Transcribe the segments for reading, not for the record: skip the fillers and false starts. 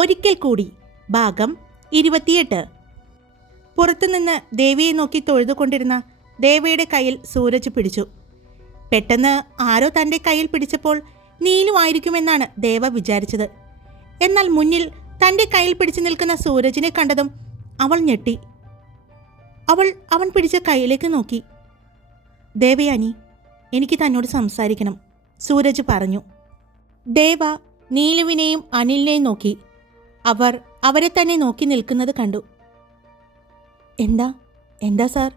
ഒരിക്കൽ കൂടി ഭാഗം 28. പുറത്തുനിന്ന് ദേവിയെ നോക്കി തൊഴുതുകൊണ്ടിരുന്ന ദേവയുടെ കയ്യിൽ സൂരജ് പിടിച്ചു. പെട്ടെന്ന് ആരോ തൻ്റെ കയ്യിൽ പിടിച്ചപ്പോൾ നീലുവായിരിക്കുമെന്നാണ് ദേവ വിചാരിച്ചത്. എന്നാൽ മുന്നിൽ തൻ്റെ കയ്യിൽ പിടിച്ചു നിൽക്കുന്ന സൂരജിനെ കണ്ടതും അവൾ ഞെട്ടി. അവൻ പിടിച്ച കയ്യിലേക്ക് നോക്കി. ദേവയാനി, എനിക്ക് തന്നോട് സംസാരിക്കണം, സൂരജ് പറഞ്ഞു. ദേവ നീലുവിനെയും അനിലിനെയും നോക്കി. അവർ അവരെ തന്നെ നോക്കി നിൽക്കുന്നത് കണ്ടു. എന്താ സാർ,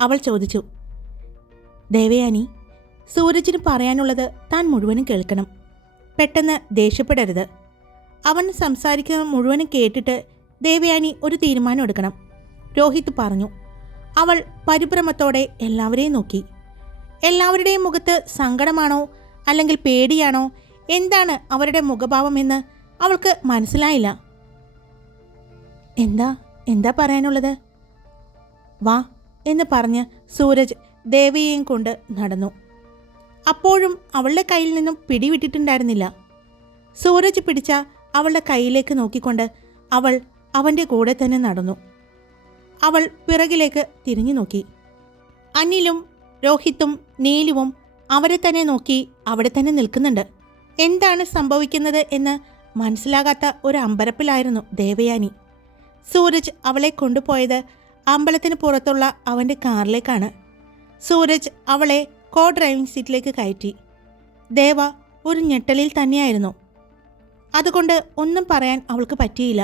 അവൾ ചോദിച്ചു. ദേവയാനി, സൂരജിന് പറയാനുള്ളത് താൻ മുഴുവനും കേൾക്കണം. പെട്ടെന്ന് ദേഷ്യപ്പെടരുത്. അവൻ സംസാരിക്കുന്നത് മുഴുവനും കേട്ടിട്ട് ദേവയാനി ഒരു തീരുമാനം എടുക്കണം, രോഹിത് പറഞ്ഞു. അവൾ പരിഭ്രമത്തോടെ എല്ലാവരെയും നോക്കി. എല്ലാവരുടെയും മുഖത്ത് സങ്കടമാണോ അല്ലെങ്കിൽ പേടിയാണോ, എന്താണ് അവരുടെ മുഖഭാവമെന്ന് അവൾക്ക് മനസ്സിലായില്ല. എന്താ പറയാനുള്ളത്? വാ എന്ന് പറഞ്ഞ് സൂരജ് ദേവിയെയും കൊണ്ട് നടന്നു. അപ്പോഴും അവളുടെ കയ്യിൽ നിന്നും പിടിവിട്ടിട്ടുണ്ടായിരുന്നില്ല. സൂരജ് പിടിച്ച അവളുടെ കയ്യിലേക്ക് നോക്കിക്കൊണ്ട് അവൾ അവൻ്റെ കൂടെ തന്നെ നടന്നു. അവൾ പിറകിലേക്ക് തിരിഞ്ഞു നോക്കി. അനിലും രോഹിത്തും നീലുവും അവരെ തന്നെ നോക്കി അവിടെ തന്നെ നിൽക്കുന്നുണ്ട്. എന്താണ് സംഭവിക്കുന്നത് എന്ന് മനസ്സിലാകാത്ത ഒരു അമ്പരപ്പിലായിരുന്നു ദേവയാനി. സൂരജ് അവളെ കൊണ്ടുപോയത് അമ്പലത്തിന് പുറത്തുള്ള അവൻ്റെ കാറിലേക്കാണ്. സൂരജ് അവളെ കോ ഡ്രൈവിംഗ് സീറ്റിലേക്ക് കയറ്റി. ദേവ ഒരു ഞെട്ടലിൽ തന്നെയായിരുന്നു. അതുകൊണ്ട് ഒന്നും പറയാൻ അവൾക്ക് പറ്റിയില്ല.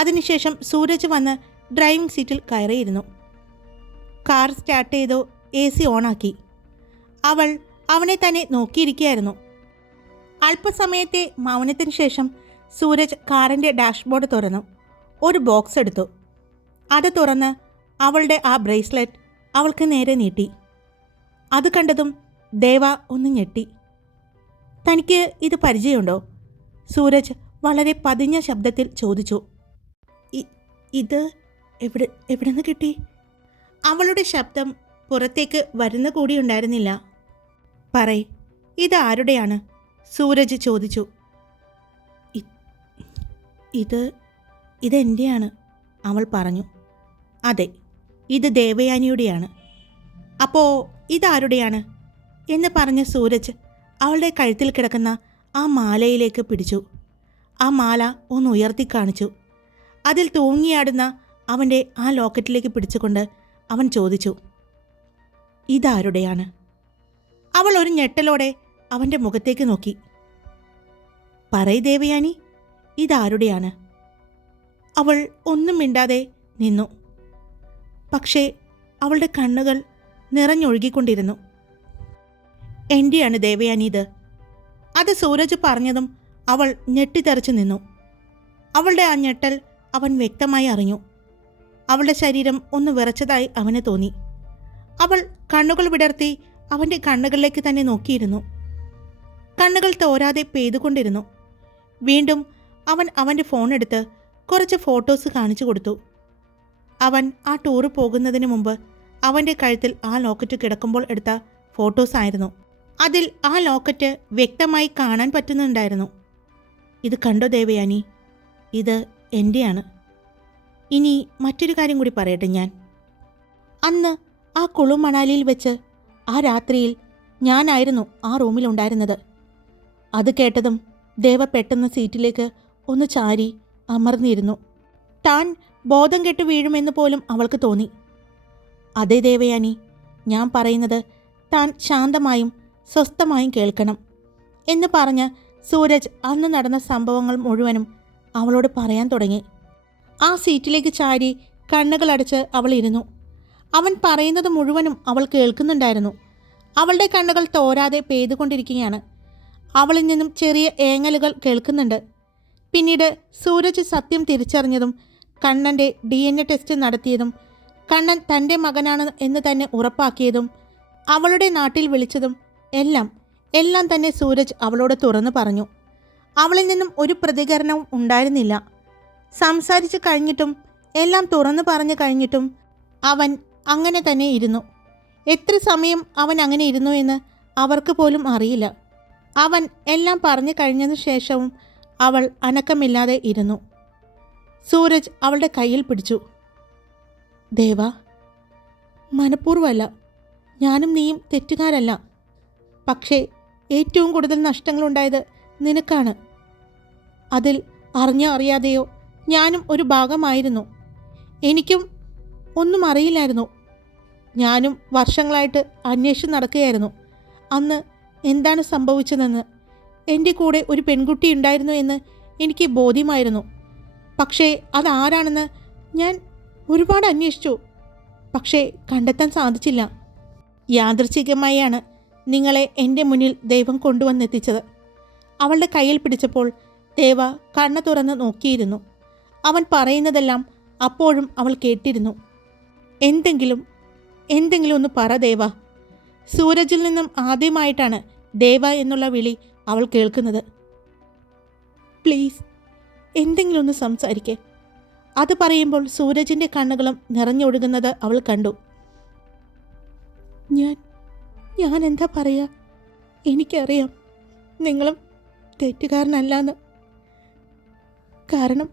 അതിനുശേഷം സൂരജ് വന്ന് ഡ്രൈവിംഗ് സീറ്റിൽ കയറിയിരുന്നു. കാർ സ്റ്റാർട്ട് ചെയ്തു, AC ഓണാക്കി. അവൾ അവനെ തന്നെ നോക്കിയിരിക്കുകയായിരുന്നു. അല്പസമയത്തെ മൗനത്തിന് ശേഷം സൂരജ് കാറിൻ്റെ ഡാഷ്ബോർഡ് തുറന്നു. ഒരു ബോക്സ് എടുത്തു. അത് തുറന്ന് അവളുടെ ആ ബ്രേസ്ലെറ്റ് അവൾക്ക് നേരെ നീട്ടി. അത് കണ്ടതും ദേവ ഒന്ന് ഞെട്ടി. തനിക്ക് ഇത് പരിചയമുണ്ടോ? സൂരജ് വളരെ പതിഞ്ഞ ശബ്ദത്തിൽ ചോദിച്ചു. ഇത് എവിടെ നിന്ന് കിട്ടി? അവളുടെ ശബ്ദം പുറത്തേക്ക് വരുന്ന കൂടിയുണ്ടായിരുന്നില്ല. പറയ്, ഇത് ആരുടെയാണ്? സൂരജ് ചോദിച്ചു. ഇതെൻ്റെയാണ്, അവൾ പറഞ്ഞു. അതെ, ഇത് ദേവയാനിയുടെയാണ്. അപ്പോൾ ഇതാരുടെയാണ് എന്ന് പറഞ്ഞ സൂരജ് അവളുടെ കഴുത്തിൽ കിടക്കുന്ന ആ മാലയിലേക്ക് പിടിച്ചു. ആ മാല ഒന്ന് ഉയർത്തി കാണിച്ചു. അതിൽ തൂങ്ങിയാടുന്ന അവൻ്റെ ആ ലോക്കറ്റിലേക്ക് പിടിച്ചുകൊണ്ട് അവൻ ചോദിച്ചു, ഇതാരുടെയാണ്? അവൾ ഒരു ഞെട്ടലോടെ അവൻ്റെ മുഖത്തേക്ക് നോക്കി. പറയ് ദേവയാനി, ഇതാരുടെയാണ്? അവൾ ഒന്നും മിണ്ടാതെ നിന്നു. പക്ഷേ അവളുടെ കണ്ണുകൾ നിറഞ്ഞൊഴുകിക്കൊണ്ടിരുന്നു. എൻ്റെയാണ് ദേവയാനി ഇത്. അത് സൂരജ് പറഞ്ഞതും അവൾ ഞെട്ടിത്തെറിച്ചു നിന്നു. അവളുടെ ആ ഞെട്ടൽ അവൻ വ്യക്തമായി അറിഞ്ഞു. അവളുടെ ശരീരം ഒന്ന് വിറച്ചതായി അവന് തോന്നി. അവൾ കണ്ണുകൾ വിടർത്തി അവൻ്റെ കണ്ണുകളിലേക്ക് തന്നെ നോക്കിയിരുന്നു. കണ്ണുകൾ തോരാതെ പെയ്തുകൊണ്ടിരുന്നു. വീണ്ടും അവൻ അവൻ്റെ ഫോൺ എടുത്ത് കുറച്ച് ഫോട്ടോസ് കാണിച്ചു കൊടുത്തു. അവൻ ആ ടൂറ് പോകുന്നതിന് മുമ്പ് അവൻ്റെ കഴുത്തിൽ ആ ലോക്കറ്റ് കിടക്കുമ്പോൾ എടുത്ത ഫോട്ടോസ് ആയിരുന്നു. അതിൽ ആ ലോക്കറ്റ് വ്യക്തമായി കാണാൻ പറ്റുന്നുണ്ടായിരുന്നു. ഇത് കണ്ടോ ദേവയാനി, ഇത് എൻ്റെയാണ്. ഇനി മറ്റൊരു കാര്യം കൂടി പറയട്ടെ. ഞാൻ അന്ന് ആ കുളു മണാലിയിൽ വെച്ച് ആ രാത്രിയിൽ ഞാനായിരുന്നു ആ റൂമിലുണ്ടായിരുന്നത്. അത് കേട്ടതും ദേവ പെട്ടെന്ന് സീറ്റിലേക്ക് ഒന്ന് ചാരി അമർന്നിരുന്നു. താൻ ബോധം കെട്ട് വീഴുമെന്ന് പോലും അവൾക്ക് തോന്നി. അതേ ദേവയാനി, ഞാൻ പറയുന്നത് താൻ ശാന്തമായും സ്വസ്ഥമായും കേൾക്കണം എന്ന് പറഞ്ഞ് സൂരജ് അന്ന് നടന്ന സംഭവങ്ങൾ മുഴുവനും അവളോട് പറയാൻ തുടങ്ങി. ആ സീറ്റിലേക്ക് ചാരി കണ്ണുകളടച്ച് അവൾ ഇരുന്നു. അവൻ പറയുന്നത് മുഴുവനും അവൾ കേൾക്കുന്നുണ്ടായിരുന്നു. അവളുടെ കണ്ണുകൾ തോരാതെ പെയ്തുകൊണ്ടിരിക്കുകയാണ്. അവളിൽ നിന്നും ചെറിയ ഏങ്ങലുകൾ കേൾക്കുന്നുണ്ട്. പിന്നീട് സൂരജ് സത്യം തിരിച്ചറിഞ്ഞതും കണ്ണൻ്റെ DNA ടെസ്റ്റ് നടത്തിയതും കണ്ണൻ തൻ്റെ മകനാണ് എന്ന് തന്നെ ഉറപ്പാക്കിയതും അവളുടെ നാട്ടിൽ വിളിച്ചതും എല്ലാം തന്നെ സൂരജ് അവളോട് തുറന്നു പറഞ്ഞു. അവളിൽ നിന്നും ഒരു പ്രതികരണവും ഉണ്ടായിരുന്നില്ല. സംസാരിച്ച് കഴിഞ്ഞിട്ടും എല്ലാം തുറന്നു പറഞ്ഞു കഴിഞ്ഞിട്ടും അവൻ അങ്ങനെ തന്നെ ഇരുന്നു. എത്ര സമയം അവൻ അങ്ങനെ ഇരുന്നു എന്ന് അവർക്ക് പോലും അറിയില്ല. അവൻ എല്ലാം പറഞ്ഞു കഴിഞ്ഞതിനു ശേഷവും അവൾ അനക്കമില്ലാതെ ഇരുന്നു. സൂരജ് അവളുടെ കയ്യിൽ പിടിച്ചു. ദേവ, മനഃപൂർവ്വമല്ല, ഞാനും നീയും തെറ്റുകാരല്ല. പക്ഷേ ഏറ്റവും കൂടുതൽ നഷ്ടങ്ങളുണ്ടായത് നിനക്കാണ്. അതിൽ അറിഞ്ഞോ അറിയാതെയോ ഞാനും ഒരു ഭാഗമായിരുന്നു. എനിക്കും ഒന്നും അറിയില്ലായിരുന്നു. ഞാനും വർഷങ്ങളായിട്ട് അന്വേഷിച്ച് നടക്കുകയായിരുന്നു അന്ന് എന്താണ് സംഭവിച്ചതെന്ന്. എൻ്റെ കൂടെ ഒരു പെൺകുട്ടി ഉണ്ടായിരുന്നു എന്ന് എനിക്ക് ബോധ്യമായിരുന്നു. പക്ഷേ അതാരാണെന്ന് ഞാൻ ഒരുപാട് അന്വേഷിച്ചു. പക്ഷേ കണ്ടെത്താൻ സാധിച്ചില്ല. യാദൃച്ഛികമായാണ് നിങ്ങളെ എൻ്റെ മുന്നിൽ ദൈവം കൊണ്ടുവന്നെത്തിച്ചത്. അവളുടെ കയ്യിൽ പിടിച്ചപ്പോൾ ദേവ കണ്ണു തുറന്ന് നോക്കിയിരുന്നു. അവൻ പറയുന്നതെല്ലാം അപ്പോഴും അവൾ കേട്ടിരുന്നു. എന്തെങ്കിലും ഒന്ന് പറ ദേവ. സൂരജിൽ നിന്നും ആദ്യമായിട്ടാണ് ദേവ എന്നുള്ള വിളി അവൾ കേൾക്കുന്നത്. പ്ലീസ്, എന്തെങ്കിലും ഒന്ന് സംസാരിക്കേ. അത് പറയുമ്പോൾ സൂരജിൻ്റെ കണ്ണുകളും നിറഞ്ഞൊഴുകുന്നത് അവൾ കണ്ടു. ഞാൻ എന്താ പറയുക? എനിക്കറിയാം നിങ്ങളും തെറ്റുകാരനല്ലാന്ന്. കാരണം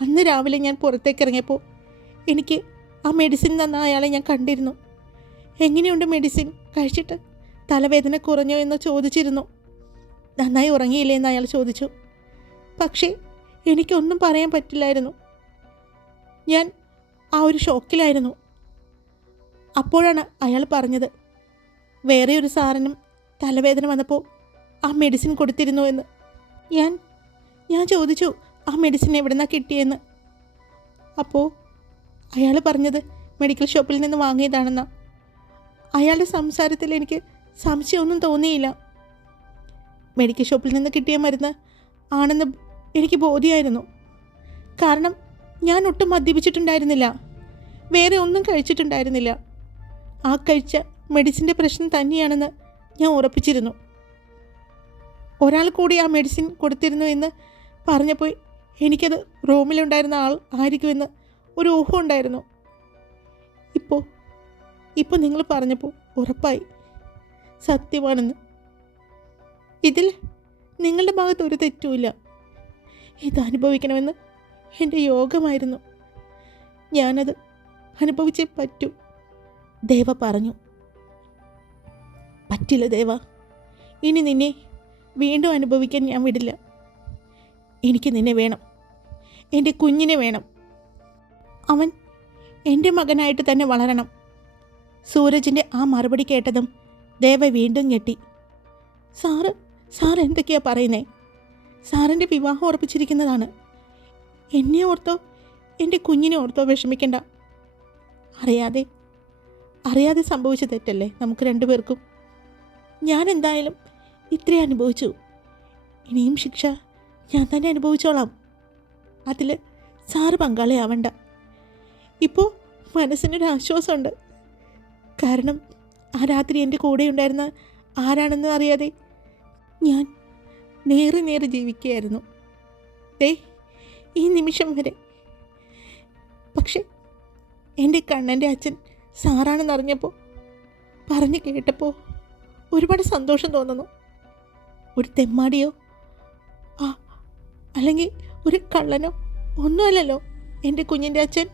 അന്ന് രാവിലെ ഞാൻ പുറത്തേക്ക് ഇറങ്ങിയപ്പോൾ എനിക്ക് ആ മെഡിസിൻ തന്ന അയാളെ ഞാൻ കണ്ടിരുന്നു. എങ്ങനെയുണ്ട് മെഡിസിൻ കഴിച്ചിട്ട്? തലവേദന കുറഞ്ഞോ എന്ന് ചോദിച്ചിരുന്നു. നന്നായി ഉറങ്ങിയില്ലേ എന്ന് അയാൾ ചോദിച്ചു. പക്ഷേ എനിക്കൊന്നും പറയാൻ പറ്റില്ലായിരുന്നു. ഞാൻ ആ ഒരു ഷോക്കിലായിരുന്നു. അപ്പോഴാണ് അയാൾ പറഞ്ഞത് വേറെ ഒരു സാറിനും തലവേദന വന്നപ്പോൾ ആ മെഡിസിൻ കൊടുത്തിരുന്നു എന്ന്. ഞാൻ ചോദിച്ചു ആ മെഡിസിൻ എവിടെ നിന്നാണ് കിട്ടിയെന്ന്. അപ്പോൾ അയാൾ പറഞ്ഞത് മെഡിക്കൽ ഷോപ്പിൽ നിന്ന് വാങ്ങിയതാണെന്നാണ്. അയാളുടെ സംസാരത്തിൽ എനിക്ക് സംശയമൊന്നും തോന്നിയില്ല. മെഡിക്കൽ ഷോപ്പിൽ നിന്ന് കിട്ടിയ മരുന്ന് ആണെന്ന് എനിക്ക് ബോധ്യമായിരുന്നു. കാരണം ഞാൻ ഒട്ടും മദ്യപിച്ചിട്ടുണ്ടായിരുന്നില്ല, വേറെ ഒന്നും കഴിച്ചിട്ടുണ്ടായിരുന്നില്ല. ആ കഴിച്ച മെഡിസിൻ്റെ പ്രശ്നം തന്നെയാണെന്ന് ഞാൻ ഉറപ്പിച്ചിരുന്നു. ഒരാൾ കൂടി ആ മെഡിസിൻ കൊടുത്തിരുന്നു എന്ന് പറഞ്ഞപ്പോൾ എനിക്കത് റൂമിലുണ്ടായിരുന്ന ആൾ ആയിരിക്കുമെന്ന് ഒരു ഊഹം ഉണ്ടായിരുന്നു. ഇപ്പോൾ നിങ്ങൾ പറഞ്ഞപ്പോൾ ഉറപ്പായി സത്യമാണെന്ന്. ഇതിൽ നിങ്ങളുടെ ഭാഗത്ത് ഒരു തെറ്റുമില്ല. ഇത് അനുഭവിക്കണമെന്ന് എൻ്റെ യോഗമായിരുന്നു. ഞാനത് അനുഭവിച്ചേ പറ്റൂ. ദേവ പറഞ്ഞു. പറ്റില്ല ദേവ, ഇനി നിന്നെ വീണ്ടും അനുഭവിക്കാൻ ഞാൻ വിടില്ല. എനിക്ക് നിന്നെ വേണം, എൻ്റെ കുഞ്ഞിനെ വേണം. അവൻ എൻ്റെ മകനായിട്ട് തന്നെ വളരണം. സൂരജിൻ്റെ ആ മറുപടി കേട്ടതും ദേവ വീണ്ടും ഞെട്ടി. സാർ എന്തൊക്കെയാ പറയുന്നേ? സാറിൻ്റെ വിവാഹം ഉറപ്പിച്ചിരിക്കുന്നതാണ്. എന്നെ ഓർത്തോ എൻ്റെ കുഞ്ഞിനെ ഓർത്തോ വിഷമിക്കണ്ട. അറിയാതെ സംഭവിച്ച തെറ്റല്ലേ നമുക്ക് രണ്ടുപേർക്കും. ഞാൻ എന്തായാലും ഇത്രയും അനുഭവിച്ചു. ഇനിയും ശിക്ഷ ഞാൻ തന്നെ അനുഭവിച്ചോളാം. അതിൽ സാറ് പങ്കാളിയാവണ്ട. ഇപ്പോൾ മനസ്സിനൊരു ആശ്വാസമുണ്ട്. കാരണം ആ രാത്രി എൻ്റെ കൂടെ ഉണ്ടായിരുന്ന ആരാണെന്ന് അറിയാതെ ഞാൻ നേരെ ജീവിക്കുകയായിരുന്നു ഈ നിമിഷം വരെ. പക്ഷെ എൻ്റെ കണ്ണൻ്റെ അച്ഛൻ സാറാണെന്നറിഞ്ഞപ്പോൾ, പറഞ്ഞു കേട്ടപ്പോൾ ഒരുപാട് സന്തോഷം തോന്നുന്നു. ഒരു തെമ്മാടിയോ അല്ലെങ്കിൽ ഒരു കള്ളനോ ഒന്നുമല്ലല്ലോ എൻ്റെ കുഞ്ഞിൻ്റെ അച്ഛൻ.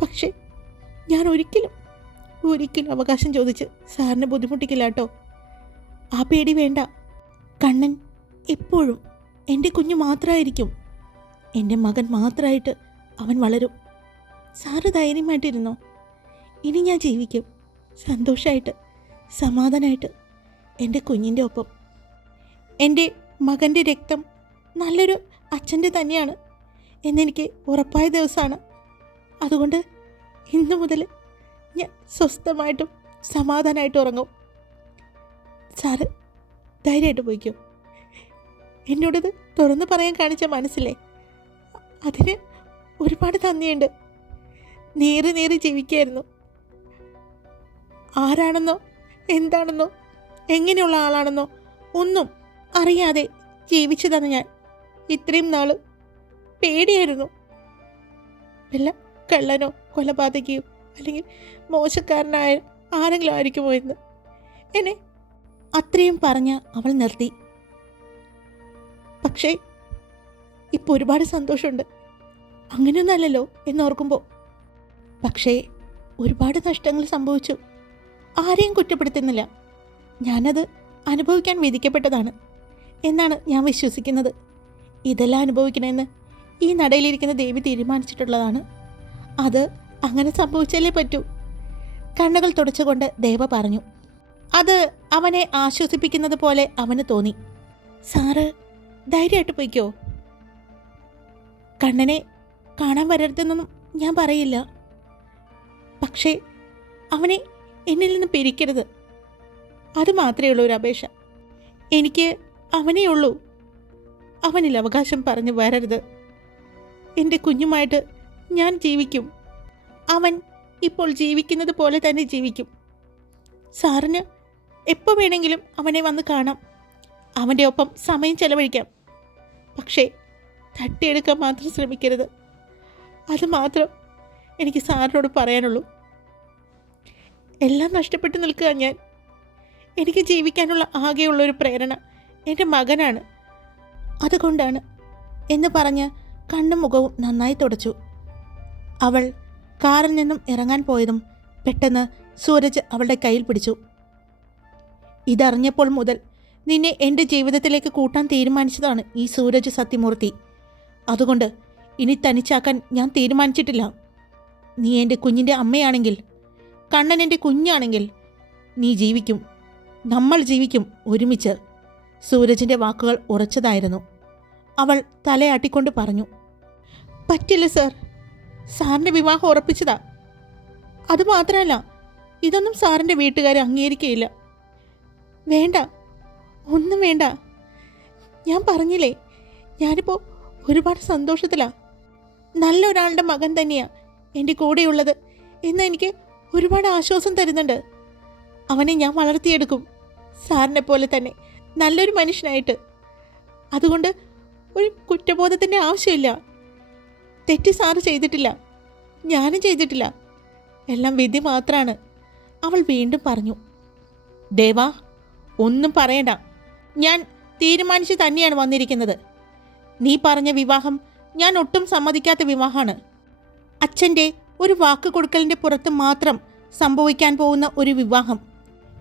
പക്ഷെ ഞാൻ ഒരിക്കലും അവകാശം ചോദിച്ച് സാറിനെ ബുദ്ധിമുട്ടിക്കില്ല കേട്ടോ. ആ പേടി വേണ്ട. കണ്ണൻ എപ്പോഴും എൻ്റെ കുഞ്ഞു മാത്രമായിരിക്കും. എൻ്റെ മകൻ മാത്രമായിട്ട് അവൻ വളരും. സാറ് ധൈര്യമായിട്ടിരുന്നോ. ഇനി ഞാൻ ജീവിക്കും സന്തോഷമായിട്ട്, സമാധാനമായിട്ട് എൻ്റെ കുഞ്ഞിൻ്റെ ഒപ്പം. എൻ്റെ മകൻ്റെ രക്തം നല്ലൊരു അച്ഛൻ്റെ തന്നെയാണ് എന്നെനിക്ക് ഉറപ്പായ ദിവസമാണ്. അതുകൊണ്ട് ഇന്നു മുതൽ ഞാൻ സ്വസ്ഥമായിട്ടും സമാധാനമായിട്ടും ഉറങ്ങും. സാറ് ധൈര്യമായിട്ട് പോയിക്കോ. എന്നോടിത് തുറന്നു പറയാൻ കാണിച്ച മനസ്സില്ലേ, അതിന് ഒരുപാട് നന്ദിയുണ്ട്. നേരെ ജീവിക്കായിരുന്നു. ആരാണെന്നോ എന്താണെന്നോ എങ്ങനെയുള്ള ആളാണെന്നോ ഒന്നും അറിയാതെ ജീവിച്ചതാണ് ഞാൻ. ഇത്രയും നാൾ പേടിയായിരുന്നു. വല്ല കള്ളനോ കൊലപാതകയോ അല്ലെങ്കിൽ മോശക്കാരനായ ആരെങ്കിലും ആയിരിക്കുമോ എന്ന്. എന്നെ അത്രയും പറഞ്ഞ് അവൾ നിർത്തി. പക്ഷേ ഇപ്പോൾ ഒരുപാട് സന്തോഷമുണ്ട്. അങ്ങനെയൊന്നല്ലല്ലോ എന്നോർക്കുമ്പോൾ. പക്ഷേ ഒരുപാട് നഷ്ടങ്ങൾ സംഭവിച്ചു. ആരെയും കുറ്റപ്പെടുത്തുന്നില്ല. ഞാനത് അനുഭവിക്കാൻ വിധിക്കപ്പെട്ടതാണ് എന്നാണ് ഞാൻ വിശ്വസിക്കുന്നത്. ഇതെല്ലാം അനുഭവിക്കണമെന്ന് ഈ നടയിലിരിക്കുന്ന ദേവി തീരുമാനിച്ചിട്ടുള്ളതാണ്. അത് അങ്ങനെ സംഭവിച്ചാലേ പറ്റൂ. കണ്ണുകൾ തുടച്ചുകൊണ്ട് ദേവ പറഞ്ഞു. അത് അവനെ ആശ്വസിപ്പിക്കുന്നത് പോലെ അവന് തോന്നി. സാറ് ധൈര്യമായിട്ട് പോയിക്കോ. കണ്ണനെ കാണാൻ വരരുതെന്നൊന്നും ഞാൻ പറയില്ല. പക്ഷേ അവനെ എന്നിൽ നിന്ന് പിരിക്കരുത്. അത് മാത്രമേ ഉള്ളൂ ഒരു അപേക്ഷ. എനിക്ക് അവനേ ഉള്ളൂ. അവനിൽ അവകാശം പറഞ്ഞ് വരരുത്. എൻ്റെ കുഞ്ഞുമായിട്ട് ഞാൻ ജീവിക്കും. അവൻ ഇപ്പോൾ ജീവിക്കുന്നത് പോലെ തന്നെ ജീവിക്കും. സാറിന് എപ്പോൾ വേണമെങ്കിലും അവനെ വന്ന് കാണാം. അവൻ്റെ ഒപ്പം സമയം ചെലവഴിക്കാം. പക്ഷേ തട്ടിയെടുക്കാൻ മാത്രം ശ്രമിക്കരുത്. അത് മാത്രം എനിക്ക് സാറിനോട് പറയാനുള്ളൂ. എല്ലാം നഷ്ടപ്പെട്ട് നിൽക്കുക ഞാൻ. എനിക്ക് ജീവിക്കാനുള്ള ആകെയുള്ളൊരു പ്രേരണ എൻ്റെ മകനാണ്. അതുകൊണ്ടാണ് എന്ന് പറഞ്ഞ് കണ്ണും മുഖവും നന്നായി തുടച്ചു. അവൾ കാറിൽ നിന്നും ഇറങ്ങാൻ പോയതും പെട്ടെന്ന് സൂരജ് അവളുടെ കയ്യിൽ പിടിച്ചു. ഇതറിഞ്ഞപ്പോൾ മുതൽ നിന്നെ എൻ്റെ ജീവിതത്തിലേക്ക് കൂട്ടാൻ തീരുമാനിച്ചതാണ് ഈ സൂരജ് സത്യമൂർത്തി. അതുകൊണ്ട് ഇനി തനിച്ചാക്കാൻ ഞാൻ തീരുമാനിച്ചിട്ടില്ല. നീ എൻ്റെ കുഞ്ഞിൻ്റെ അമ്മയാണെങ്കിൽ, കണ്ണൻ എൻ്റെ കുഞ്ഞാണെങ്കിൽ നീ ജീവിക്കും. നമ്മൾ ജീവിക്കും ഒരുമിച്ച്. സൂരജിൻ്റെ വാക്കുകൾ ഉറച്ചതായിരുന്നു. അവൾ തലയാട്ടിക്കൊണ്ട് പറഞ്ഞു. പറ്റില്ല സർ. സാറിൻ്റെ വിവാഹം ഉറപ്പിച്ചതാ. അതുമാത്രമല്ല, ഇതൊന്നും സാറിൻ്റെ വീട്ടുകാർ അംഗീകരിക്കുകയില്ല. വേണ്ട, ഒന്നും വേണ്ട. ഞാൻ പറഞ്ഞില്ലേ, ഞാനിപ്പോൾ ഒരുപാട് സന്തോഷത്തിലാണ്. നല്ലൊരാളുടെ മകൻ തന്നെയാണ് എൻ്റെ കൂടെയുള്ളത് എന്ന് എനിക്ക് ഒരുപാട് ആശ്വാസം തരുന്നുണ്ട്. അവനെ ഞാൻ വളർത്തിയെടുക്കും, സാറിനെ പോലെ തന്നെ നല്ലൊരു മനുഷ്യനായിട്ട്. അതുകൊണ്ട് ഒരു കുറ്റബോധത്തിൻ്റെ ആവശ്യമില്ല. തെറ്റ് സാറ് ചെയ്തിട്ടില്ല, ഞാനും ചെയ്തിട്ടില്ല. എല്ലാം വിധി മാത്രമാണ്. അവൾ വീണ്ടും പറഞ്ഞു. ദേവാ, ഒന്നും പറയണ്ട. ഞാൻ തീരുമാനിച്ച് തന്നെയാണ് വന്നിരിക്കുന്നത്. നീ പറഞ്ഞ വിവാഹം ഞാൻ ഒട്ടും സമ്മതിക്കാത്ത വിവാഹമാണ്. അച്ഛൻ്റെ ഒരു വാക്ക് കൊടുക്കലിൻ്റെ പുറത്ത് മാത്രം സംഭവിക്കാൻ പോകുന്ന ഒരു വിവാഹം.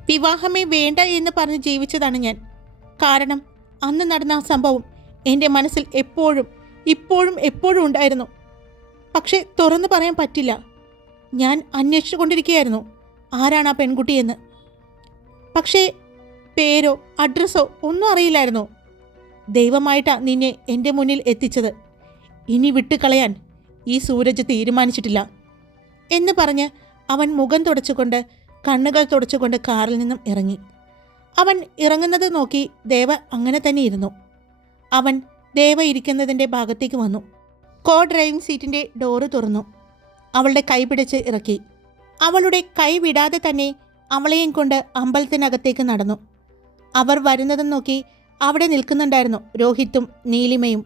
വിവാഹമേ വേണ്ട എന്ന് പറഞ്ഞ് ജീവിച്ചതാണ് ഞാൻ. കാരണം അന്ന് നടന്ന ആ സംഭവം എൻ്റെ മനസ്സിൽ ഇപ്പോഴും ഉണ്ടായിരുന്നു. പക്ഷേ തുറന്നു പറയാൻ പറ്റില്ല. ഞാൻ അന്വേഷിച്ചു കൊണ്ടിരിക്കുകയായിരുന്നു ആരാണ് ആ പെൺകുട്ടിയെന്ന്. പക്ഷേ പേരോ അഡ്രസ്സോ ഒന്നും അറിയില്ലായിരുന്നു. ദൈവമായിട്ടാണ് നിന്നെ എൻ്റെ മുന്നിൽ എത്തിച്ചത്. ഇനി വിട്ടുകളയാൻ ഈ സൂരജ് തീരുമാനിച്ചിട്ടില്ല എന്ന് പറഞ്ഞ് അവൻ മുഖം തുടച്ചുകൊണ്ട് കണ്ണുകൾ തുടച്ചുകൊണ്ട് കാറിൽ നിന്നും ഇറങ്ങി. അവൻ ഇറങ്ങുന്നത് നോക്കി ദേവ അങ്ങനെ തന്നെ ഇരുന്നു. അവൻ ദേവ ഇരിക്കുന്നതിൻ്റെ ഭാഗത്തേക്ക് വന്നു. കോ ഡ്രൈവിംഗ് സീറ്റിൻ്റെ ഡോറ് തുറന്നു. അവളുടെ കൈ പിടിച്ച് ഇറക്കി. അവളുടെ കൈ വിടാതെ തന്നെ അവളെയും കൊണ്ട് അമ്പലത്തിനകത്തേക്ക് നടന്നു. അവർ വരുന്നതും നോക്കി അവിടെ നിൽക്കുന്നുണ്ടായിരുന്നു രോഹിത്തും നീലിമയും.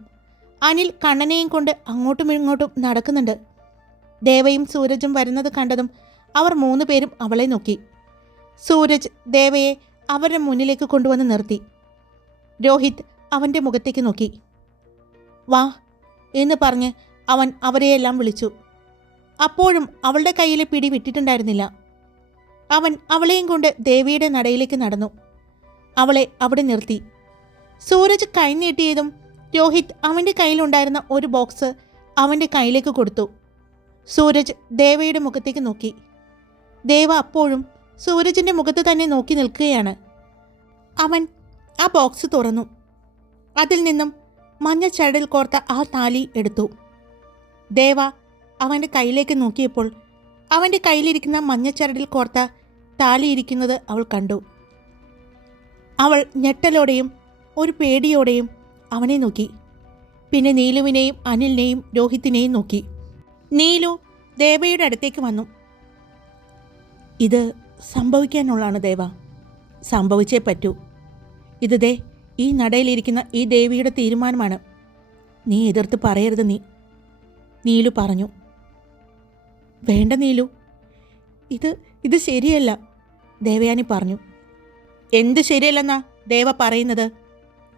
അനിൽ കണ്ണനെയും കൊണ്ട് അങ്ങോട്ടും ഇങ്ങോട്ടും നടക്കുന്നുണ്ട്. ദേവയും സൂരജും വരുന്നത് കണ്ടതും അവർ 3 പേരും അവളെ നോക്കി. സൂരജ് ദേവയെ അവരുടെ മുന്നിലേക്ക് കൊണ്ടുവന്ന് നിർത്തി. രോഹിത് അവൻ്റെ മുഖത്തേക്ക് നോക്കി. വാ എന്ന് പറഞ്ഞ് അവൻ അവരെയെല്ലാം വിളിച്ചു. അപ്പോഴും അവളുടെ കയ്യിലെ പിടി വിട്ടിട്ടുണ്ടായിരുന്നില്ല. അവൻ അവളെയും കൊണ്ട് ദേവിയുടെ നടയിലേക്ക് നടന്നു. അവളെ അവിടെ നിർത്തി. സൂരജ് കൈ നീട്ടിയതും രോഹിത് അവൻ്റെ കയ്യിലുണ്ടായിരുന്ന ഒരു ബോക്സ് അവൻ്റെ കയ്യിലേക്ക് കൊടുത്തു. സൂരജ് ദേവയുടെ മുഖത്തേക്ക് നോക്കി. ദേവ അപ്പോഴും സൂരജിൻ്റെ മുഖത്ത് തന്നെ നോക്കി നിൽക്കുകയാണ്. അവൻ ആ ബോക്സ് തുറന്നു. അതിൽ നിന്നും മഞ്ഞ ചരടിൽ കോർത്ത ആ താലി എടുത്തു. ദേവ അവൻ്റെ കയ്യിലേക്ക് നോക്കിയപ്പോൾ അവൻ്റെ കയ്യിലിരിക്കുന്ന മഞ്ഞ ചരടിൽ കോർത്ത താലി ഇരിക്കുന്നത് അവൾ കണ്ടു. അവൾ ഞെട്ടലോടെയും ഒരു പേടിയോടെയും അവനെ നോക്കി. പിന്നെ നീലുവിനെയും അനിലിനെയും രോഹിത്തിനെയും നോക്കി. നീലു ദേവയുടെ അടുത്തേക്ക് വന്നു. ഇത് സംഭവിക്കാനുള്ളതാണ് ദേവ. സംഭവിച്ചേ പറ്റൂ. ഇത് ദേ ഈ നടയിലിരിക്കുന്ന ഈ ദേവിയുടെ തീരുമാനമാണ്. നീ എതിർത്ത് പറയരുത്. നീലു പറഞ്ഞു. വേണ്ട നീലു, ഇത് ശരിയല്ല, ദേവയാനി പറഞ്ഞു. എന്ത് ശരിയല്ലെന്നാ ദേവ പറയുന്നത്?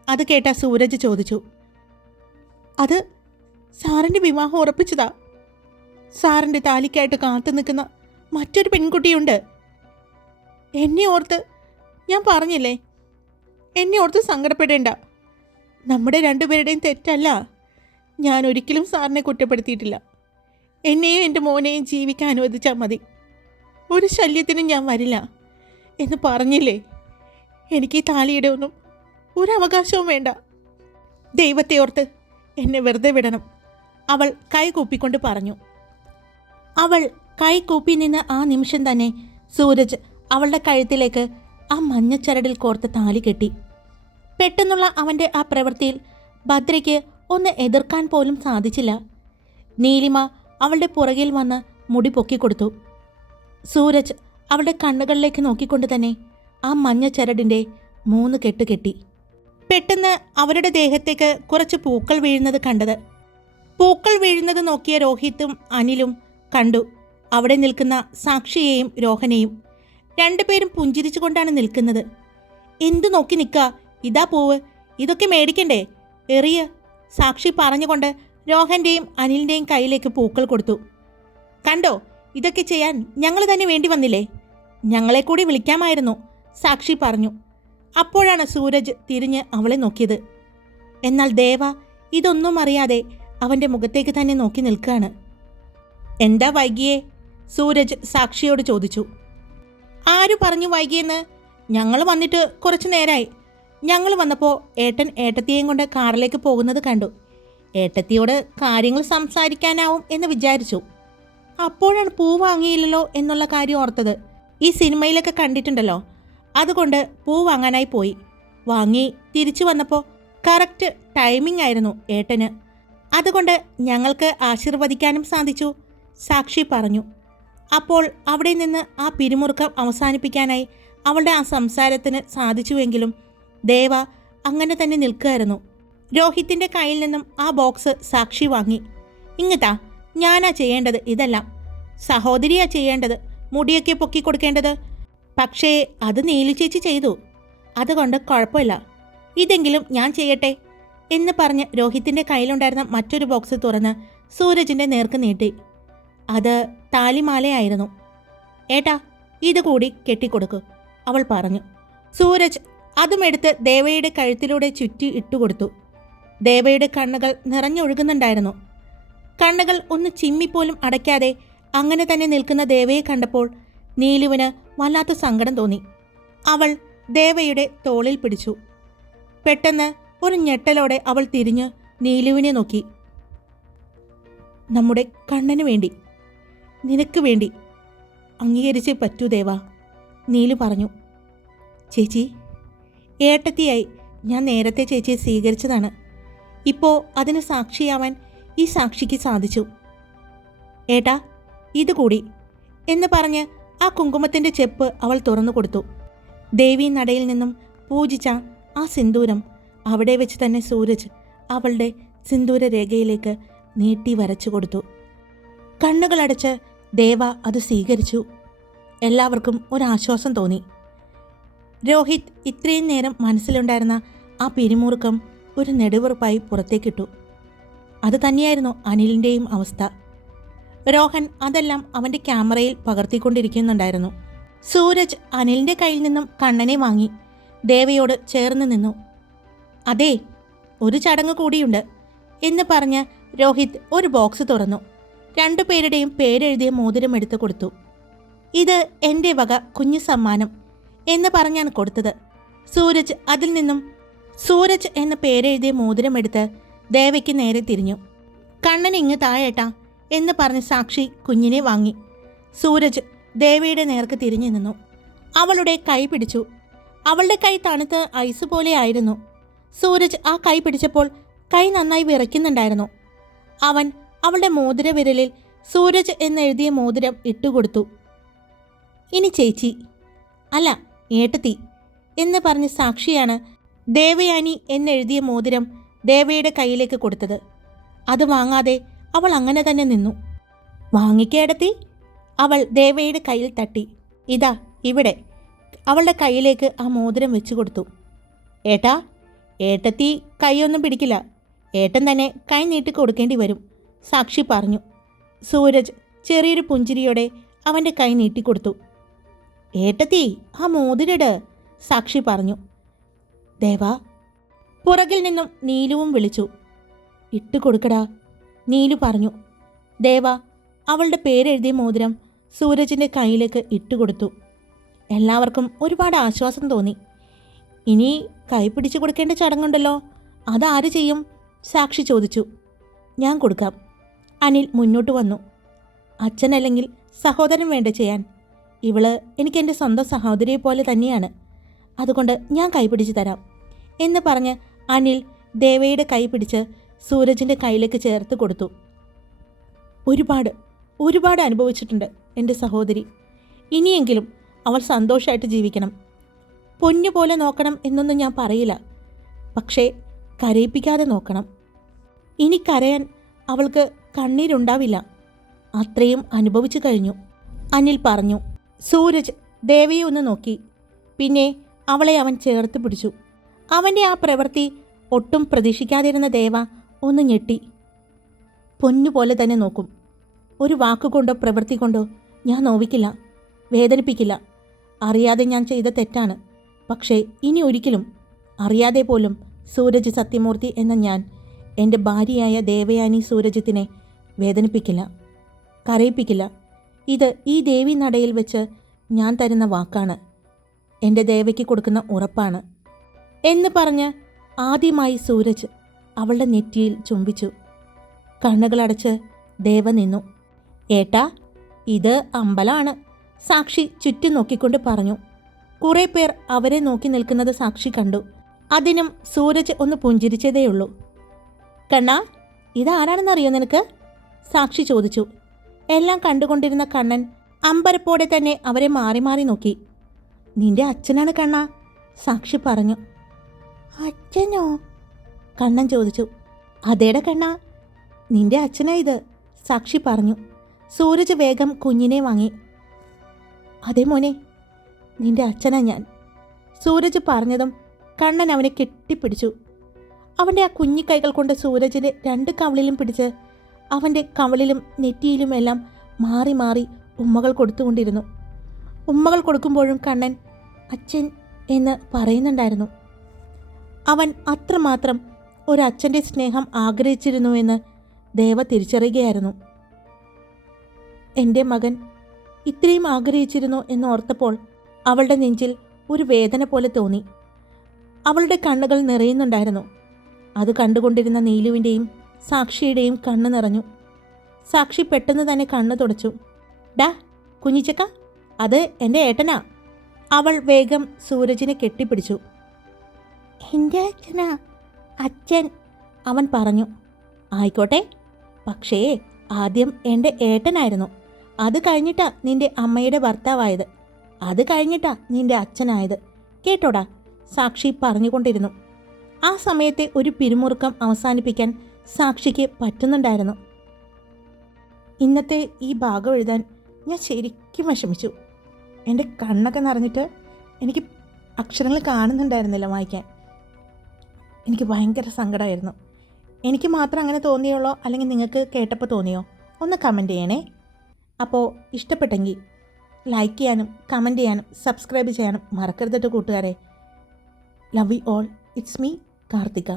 അത് കേട്ട സൂരജ് ചോദിച്ചു. അത് സാറിൻ്റെ വിവാഹം ഉറപ്പിച്ചതാ. സാറിൻ്റെ താലിക്കായിട്ട് കാത്തു നിൽക്കുന്ന മറ്റൊരു പെൺകുട്ടിയുണ്ട്. എന്നെ ഓർത്ത് ഞാൻ പറഞ്ഞില്ലേ, എന്നെ ഓർത്ത് സങ്കടപ്പെടേണ്ട. നമ്മുടെ രണ്ടുപേരുടെയും തെറ്റല്ല. ഞാൻ ഒരിക്കലും സാറിനെ കുറ്റപ്പെടുത്തിയിട്ടില്ല. എന്നെയും എൻ്റെ മോനെയും ജീവിക്കാൻ അനുവദിച്ചാൽ മതി. ഒരു ശല്യത്തിനും ഞാൻ വരില്ല എന്ന് പറഞ്ഞില്ലേ. എനിക്ക് ഈ താലിയുടെ ഒന്നും ഒരു അവകാശവും വേണ്ട. ദൈവത്തെ ഓർത്ത് എന്നെ വെറുതെ വിടണം, അവൾ കൈ കൂപ്പിക്കൊണ്ട് പറഞ്ഞു. അവൾ കൈ കൂപ്പി നിന്ന് ആ നിമിഷം തന്നെ സൂരജ് അവളുടെ കഴുത്തിലേക്ക് ആ മഞ്ഞച്ചരടിൽ കോർത്ത് താലി കെട്ടി. പെട്ടെന്നുള്ള അവൻ്റെ ആ പ്രവൃത്തിയിൽ ഭദ്രയ്ക്ക് ഒന്ന് എതിർക്കാൻ പോലും സാധിച്ചില്ല. നീലിമ അവളുടെ പുറകിൽ വന്ന് മുടി പൊക്കിക്കൊടുത്തു. സൂരജ് അവളുടെ കണ്ണുകളിലേക്ക് നോക്കിക്കൊണ്ട് തന്നെ ആ മഞ്ഞച്ചരടിൻ്റെ 3 കെട്ട് കെട്ടി. പെട്ടെന്ന് അവരുടെ ദേഹത്തേക്ക് കുറച്ച് പൂക്കൾ വീഴുന്നത് കണ്ടത്. പൂക്കൾ വീഴുന്നത് നോക്കിയ രോഹിത്തും അനിലും കണ്ടു അവിടെ നിൽക്കുന്ന സാക്ഷിയെയും രോഹനെയും. രണ്ടുപേരും പുഞ്ചിരിച്ചുകൊണ്ടാണ് നിൽക്കുന്നത്. എന്തു നോക്കി നിൽക്കുക, ഇതാ പൂവ്, ഇതൊക്കെ മേടിക്കണ്ടേ, എറിയ, സാക്ഷി പറഞ്ഞുകൊണ്ട് രോഹൻ്റെയും അനിലിൻ്റെയും കയ്യിലേക്ക് പൂക്കൾ കൊടുത്തു. കണ്ടോ, ഇതൊക്കെ ചെയ്യാൻ ഞങ്ങൾ തന്നെ വേണ്ടി വന്നില്ലേ, ഞങ്ങളെ കൂടി വിളിക്കാമായിരുന്നു, സാക്ഷി പറഞ്ഞു. അപ്പോഴാണ് സൂരജ് തിരിഞ്ഞ് അവളെ നോക്കിയത്. എന്നാൽ ദേവ ഇതൊന്നും അറിയാതെ അവൻ്റെ മുഖത്തേക്ക് തന്നെ നോക്കി നിൽക്കുകയാണ്. എന്താ വൈകിയേ, സൂരജ് സാക്ഷിയോട് ചോദിച്ചു. ആര് പറഞ്ഞു വൈകിയെന്ന്? ഞങ്ങൾ വന്നിട്ട് കുറച്ച് നേരമായി. ഞങ്ങൾ വന്നപ്പോൾ ഏട്ടൻ ഏട്ടത്തിയെയും കൊണ്ട് കാറിലേക്ക് പോകുന്നത് കണ്ടു. ഏട്ടത്തിയോട് കാര്യങ്ങൾ സംസാരിക്കാനാവും എന്ന് വിചാരിച്ചു. അപ്പോഴാണ് പൂ വാങ്ങിയില്ലല്ലോ എന്നുള്ള കാര്യം ഓർത്തത്. ഈ സിനിമയിലൊക്കെ കണ്ടിട്ടുണ്ടല്ലോ, അതുകൊണ്ട് പൂ വാങ്ങാനായി പോയി. വാങ്ങി തിരിച്ചു വന്നപ്പോൾ കറക്റ്റ് ടൈമിംഗ് ആയിരുന്നു ഏട്ടന്. അതുകൊണ്ട് ഞങ്ങൾക്ക് ആശീർവദിക്കാനും സാധിച്ചു, സാക്ഷി പറഞ്ഞു. അപ്പോൾ അവിടെ നിന്ന് ആ പിരിമുറുക്കം അവസാനിപ്പിക്കാനായി അവളുടെ ആ സംസാരത്തിന് സാധിച്ചുവെങ്കിലും ദേവ അങ്ങനെ തന്നെ നിൽക്കുകയായിരുന്നു. രോഹിത്തിൻ്റെ കയ്യിൽ നിന്നും ആ ബോക്സ് സാക്ഷി വാങ്ങി. ഇങ്ങത്താ, ഞാനാ ചെയ്യേണ്ടത് ഇതെല്ലാം, സഹോദരിയാ ചെയ്യേണ്ടത്, മുടിയൊക്കെ പൊക്കി കൊടുക്കേണ്ടത്. പക്ഷേ അത് നീലു ചേച്ചി ചെയ്തു, അതുകൊണ്ട് കുഴപ്പമില്ല, ഇതെങ്കിലും ഞാൻ ചെയ്യട്ടെ എന്ന് പറഞ്ഞ് രോഹിത്തിൻ്റെ കയ്യിലുണ്ടായിരുന്ന മറ്റൊരു ബോക്സ് തുറന്ന് സൂരജിൻ്റെ നേർക്ക് നീട്ടി. അത് താലിമാലയായിരുന്നു. ഏട്ടാ, ഇതുകൂടി കെട്ടിക്കൊടുക്കൂ, അവൾ പറഞ്ഞു. സൂരജ് അതുമെടുത്ത് ദേവയുടെ കഴുത്തിലൂടെ ചുറ്റി ഇട്ടുകൊടുത്തു. ദേവയുടെ കണ്ണുകൾ നിറഞ്ഞൊഴുകുന്നുണ്ടായിരുന്നു. കണ്ണുകൾ ഒന്ന് ചിമ്മിപ്പോലും അടയ്ക്കാതെ അങ്ങനെ തന്നെ നിൽക്കുന്ന ദേവയെ കണ്ടപ്പോൾ നീലുവിന് വല്ലാത്ത സങ്കടം തോന്നി. അവൾ ദേവയുടെ തോളിൽ പിടിച്ചു. പെട്ടെന്ന് ഒരു ഞെട്ടലോടെ അവൾ തിരിഞ്ഞ് നീലുവിനെ നോക്കി. നമ്മുടെ കണ്ണന് വേണ്ടി, നിനക്ക് വേണ്ടി അംഗീകരിച്ചേ പറ്റൂ ദേവ, നീലു പറഞ്ഞു. ചേച്ചി, ഏട്ടത്തിയായി ഞാൻ നേരത്തെ ചേച്ചിയെ സ്വീകരിച്ചതാണ്. ഇപ്പോൾ അതിന് സാക്ഷിയാവാൻ ഈ സാക്ഷിക്ക് സാധിച്ചു. ഏട്ടാ, ഇതുകൂടി എന്ന് പറഞ്ഞ് ആ കുങ്കുമത്തിൻ്റെ ചെപ്പ് അവൾ തുറന്നു കൊടുത്തു. ദേവി നടയിൽ നിന്നും പൂജിച്ച ആ സിന്ദൂരം അവിടെ വെച്ച് തന്നെ സൂരജ് അവളുടെ സിന്ദൂര രേഖയിലേക്ക് നീട്ടി വരച്ചു കൊടുത്തു. കണ്ണുകളടച്ച് ദേവ അത് സ്വീകരിച്ചു. എല്ലാവർക്കും ഒരാശ്വാസം തോന്നി. രോഹിത് ഇത്രയും നേരം മനസ്സിലുണ്ടായിരുന്ന ആ പിരിമുറുക്കം ഒരു നെടുവെറുപ്പായി പുറത്തേക്കിട്ടു. അത് തന്നെയായിരുന്നു അനിലിൻ്റെയും അവസ്ഥ. രോഹൻ അതെല്ലാം അവൻ്റെ ക്യാമറയിൽ പകർത്തിക്കൊണ്ടിരിക്കുന്നുണ്ടായിരുന്നു. സൂരജ് അനിലിൻ്റെ കയ്യിൽ നിന്നും കണ്ണനെ വാങ്ങി ദേവയോട് ചേർന്ന് നിന്നു. അതെ, ഒരു ചടങ്ങ് കൂടിയുണ്ട് എന്ന് പറഞ്ഞ് രോഹിത് ഒരു ബോക്സ് തുറന്നു. രണ്ടുപേരുടെയും പേരെഴുതിയ മോതിരം എടുത്തു കൊടുത്തു. ഇത് എൻ്റെ വക കുഞ്ഞു സമ്മാനം എന്ന് പറഞ്ഞാണ് കൊടുത്തത്. സൂരജ് അതിൽ നിന്നും സൂരജ് എന്ന പേരെഴുതിയ മോതിരം എടുത്ത് ദേവയ്ക്ക് നേരെ തിരിഞ്ഞു. കണ്ണൻ ഇങ്ങ് താഴേട്ടാ എന്ന് പറഞ്ഞ് സാക്ഷി കുഞ്ഞിനെ വാങ്ങി. സൂരജ് ദേവയുടെ നേർക്ക് തിരിഞ്ഞു നിന്നു. അവളുടെ കൈ പിടിച്ചു. അവളുടെ കൈ തണുത്ത് ഐസ് പോലെ ആയിരുന്നു. സൂരജ് ആ കൈ പിടിച്ചപ്പോൾ കൈ നന്നായി വിറയ്ക്കുന്നുണ്ടായിരുന്നു. അവൻ അവളുടെ മോതിര വിരലിൽ സൂരജ് എന്നെഴുതിയ മോതിരം ഇട്ടുകൊടുത്തു. ഇനി ചേച്ചി, അല്ല ഏട്ടത്തി എന്ന് പറഞ്ഞ് സാക്ഷിയാണ് ദേവയാനി എന്നെഴുതിയ മോതിരം ദേവയുടെ കയ്യിലേക്ക് കൊടുത്തത്. അത് വാങ്ങാതെ അവൾ അങ്ങനെ തന്നെ നിന്നു. വാങ്ങിക്കേടത്തി, അവൾ ദേവയുടെ കയ്യിൽ തട്ടി. ഇതാ ഇവിടെ അവളുടെ കയ്യിലേക്ക് ആ മോതിരം വെച്ചു കൊടുത്തു. ഏട്ടാ, ഏട്ടത്തി കൈയൊന്നും പിടിക്കില്ല. ഏട്ടൻ തന്നെ കൈ നീട്ടി കൊടുക്കേണ്ടി വരും, സാക്ഷി പറഞ്ഞു. സൂരജ് ചെറിയൊരു പുഞ്ചിരിയോടെ അവൻ്റെ കൈ നീട്ടിക്കൊടുത്തു. ഏട്ടത്തി ആ മോതിരിട്, സാക്ഷി പറഞ്ഞു. ദേവാ, പുറകിൽ നിന്നും നീലുവും വിളിച്ചു. ഇട്ട് കൊടുക്കടാ, നീലു പറഞ്ഞു. ദേവ അവളുടെ പേരെഴുതിയ മോതിരം സൂരജിൻ്റെ കയ്യിലേക്ക് ഇട്ടുകൊടുത്തു. എല്ലാവർക്കും ഒരുപാട് ആശ്വാസം തോന്നി. ഇനി കൈ പിടിച്ചു കൊടുക്കേണ്ട ചടങ്ങുണ്ടല്ലോ, അതാര് ചെയ്യും, സാക്ഷി ചോദിച്ചു. ഞാൻ കൊടുക്കാം, അനിൽ മുന്നോട്ട് വന്നു. അച്ഛനല്ലെങ്കിൽ സഹോദരൻ വേണ്ട ചെയ്യാൻ. ഇവള് എനിക്കെൻ്റെ സ്വന്തം സഹോദരിയെ പോലെ തന്നെയാണ്, അതുകൊണ്ട് ഞാൻ കൈ പിടിച്ചു തരാം എന്ന് പറഞ്ഞ് അനിൽ ദേവയുടെ കൈ പിടിച്ച് സൂരജിൻ്റെ കയ്യിലേക്ക് ചേർത്ത് കൊടുത്തു. ഒരുപാട് അനുഭവിച്ചിട്ടുണ്ട് എൻ്റെ സഹോദരി. ഇനിയെങ്കിലും അവൾ സന്തോഷമായിട്ട് ജീവിക്കണം. പൊന്നു പോലെ നോക്കണം എന്നൊന്നും ഞാൻ പറയില്ല, പക്ഷേ കരയിപ്പിക്കാതെ നോക്കണം. ഇനി കരയാൻ അവൾക്ക് കണ്ണീരുണ്ടാവില്ല, അത്രയും അനുഭവിച്ചു കഴിഞ്ഞു, അനിൽ പറഞ്ഞു. സൂരജ് ദേവയെ ഒന്ന് നോക്കി. പിന്നെ അവളെ അവൻ ചേർത്ത് പിടിച്ചു. അവൻ്റെ ആ പ്രവൃത്തി ഒട്ടും പ്രതീക്ഷിക്കാതിരുന്ന ദേവ ഒന്ന് ഞെട്ടി. പൊന്നുപോലെ തന്നെ നോക്കും. ഒരു വാക്കുകൊണ്ടോ പ്രവൃത്തി കൊണ്ടോ ഞാൻ നോവിക്കില്ല, വേദനിപ്പിക്കില്ല. അറിയാതെ ഞാൻ ചെയ്ത തെറ്റാണ്, പക്ഷേ ഇനി ഒരിക്കലും അറിയാതെ പോലും സൂരജ് സത്യമൂർത്തി എന്ന ഞാൻ എൻ്റെ ഭാര്യയായ ദേവയാനി സൂരജിത്തിനെ വേദനിപ്പിക്കില്ല, കരയിപ്പിക്കില്ല. ഇത് ഈ ദേവി നടയിൽ വെച്ച് ഞാൻ തരുന്ന വാക്കാണ്, എൻ്റെ ദേവയ്ക്ക് കൊടുക്കുന്ന ഉറപ്പാണ് എന്ന് പറഞ്ഞ് ആദ്യമായി സൂരജ് അവളുടെ നെറ്റിയിൽ ചുംബിച്ചു. കണ്ണുകളടച്ച് ദേവ നിന്നു. ഏട്ടാ, ഇത് അമ്പലമാണ്, സാക്ഷി ചുറ്റും നോക്കിക്കൊണ്ട് പറഞ്ഞു. കുറേ പേർ അവരെ നോക്കി നിൽക്കുന്നത് സാക്ഷി കണ്ടു. അതിനും സൂരജ് ഒന്ന് പുഞ്ചിരിച്ചതേയുള്ളൂ. കണ്ണാ, ഇതാരാണെന്നറിയോ നിനക്ക്, സാക്ഷി ചോദിച്ചു. എല്ലാം കണ്ടുകൊണ്ടിരുന്ന കണ്ണൻ അമ്പരപ്പോടെ തന്നെ അവരെ മാറി മാറി നോക്കി. നിന്റെ അച്ഛനാണ് കണ്ണാ, സാക്ഷി പറഞ്ഞു. അച്ഛനോ, കണ്ണൻ ചോദിച്ചു. അതേടെ കണ്ണാ, നിന്റെ അച്ഛനാ ഇത്, സാക്ഷി പറഞ്ഞു. സൂരജ് വേഗം കുഞ്ഞിനെ വാങ്ങി. അതേ മോനെ, നിന്റെ അച്ഛനാ ഞാൻ, സൂരജ് പറഞ്ഞതും കണ്ണൻ അവനെ കെട്ടിപ്പിടിച്ചു. അവൻ്റെ ആ കുഞ്ഞിക്കൈകൾ കൊണ്ട് സൂരജിൻ്റെ 2 കവിളിലും പിടിച്ച് അവൻ്റെ കവിളിലും നെറ്റിയിലുമെല്ലാം മാറി മാറി ഉമ്മകൾ കൊടുത്തുകൊണ്ടിരുന്നു. ഉമ്മകൾ കൊടുക്കുമ്പോഴും കണ്ണൻ അച്ഛൻ എന്ന് പറയുന്നുണ്ടായിരുന്നു. അവൻ അത്രമാത്രം ഒരച്ഛൻ്റെ സ്നേഹം ആഗ്രഹിച്ചിരുന്നുവെന്ന് ദേവ തിരിച്ചറിയുകയായിരുന്നു. എൻ്റെ മകൻ ഇത്രയും ആഗ്രഹിച്ചിരുന്നു എന്നോർത്തപ്പോൾ അവളുടെ നെഞ്ചിൽ ഒരു വേദന പോലെ തോന്നി. അവളുടെ കണ്ണുകൾ നിറയുന്നുണ്ടായിരുന്നു. അത് കണ്ടുകൊണ്ടിരുന്ന നീലുവിൻ്റെയും സാക്ഷിയുടെയും കണ്ണ് നിറഞ്ഞു. സാക്ഷി പെട്ടെന്ന് തന്നെ കണ്ണ് തുടച്ചു. ഡാ കുഞ്ഞിച്ചക്ക, അത് എൻ്റെ ഏട്ടനാ. അവൾ വേഗം സൂരജിനെ കെട്ടിപ്പിടിച്ചു. എൻ്റെ അച്ഛനാ, അച്ഛൻ, അവൻ പറഞ്ഞു. ആയിക്കോട്ടെ, പക്ഷേ ആദ്യം എൻ്റെ ഏട്ടനായിരുന്നു, അത് കഴിഞ്ഞിട്ടാ നിന്റെ അമ്മയുടെ ഭർത്താവായത്, അത് കഴിഞ്ഞിട്ടാ നിന്റെ അച്ഛനായത്, കേട്ടോടാ, സാക്ഷി പറഞ്ഞുകൊണ്ടിരുന്നു. ആ സമയത്തെ ഒരു പിരിമുറുക്കം അവസാനിപ്പിക്കാൻ സാക്ഷിക്ക് പറ്റുന്നുണ്ടായിരുന്നു. ഇന്നത്തെ ഈ ഭാഗം എഴുതാൻ ഞാൻ ശരിക്കും വിഷമിച്ചു. എൻ്റെ കണ്ണൊക്കെ നിറഞ്ഞിട്ട് എനിക്ക് അക്ഷരങ്ങൾ കാണുന്നുണ്ടായിരുന്നില്ല വായിക്കാൻ. എനിക്ക് ഭയങ്കര സങ്കടമായിരുന്നു. എനിക്ക് മാത്രം അങ്ങനെ തോന്നിയുള്ളോ, അല്ലെങ്കിൽ നിങ്ങൾക്ക് കേട്ടപ്പോൾ തോന്നിയോ? ഒന്ന് കമൻറ്റ് ചെയ്യണേ. അപ്പോൾ ഇഷ്ടപ്പെട്ടെങ്കിൽ ലൈക്ക് ചെയ്യാനും കമൻറ്റ് ചെയ്യാനും സബ്സ്ക്രൈബ് ചെയ്യാനും മറക്കരുത് കൂട്ടുകാരെ. Love you all. It's me Karthika.